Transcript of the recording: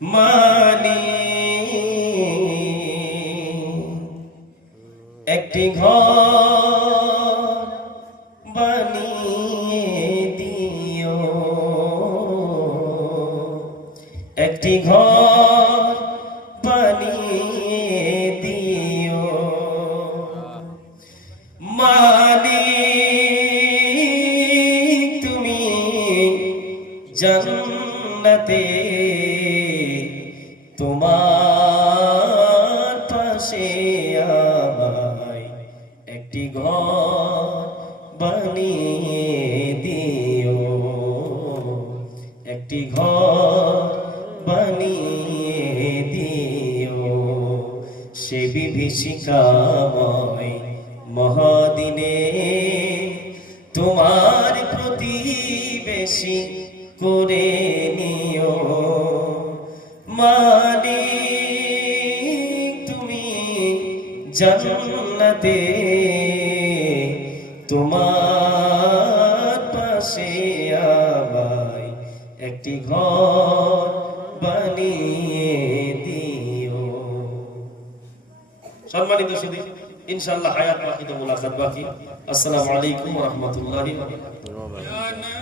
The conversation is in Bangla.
মানি একটি ঘর বানিয়ে দিও, একটি ঘর বানিয়ে দিও মালিক তুমি জান্নাতে তোমার পাশে আমায় একটি ঘর বানিয়ে দিও, একটি ঘর বানিয়ে দিও সে বিভীষিকাময় মহাদিনে তোমার প্রতিবেশী করে নিও মালিক তুমি জান্নাতে তোমার পাশে আমায় একটি ঘর বানিয়ে দিও। সম্মানিত সুধী, ইনশাআল্লাহ হায়াত বাকি তো মুলাকাত বাকি। আসসালামু আলাইকুম ওয়া রাহমাতুল্লাহি ওয়া বারাকাতুহু।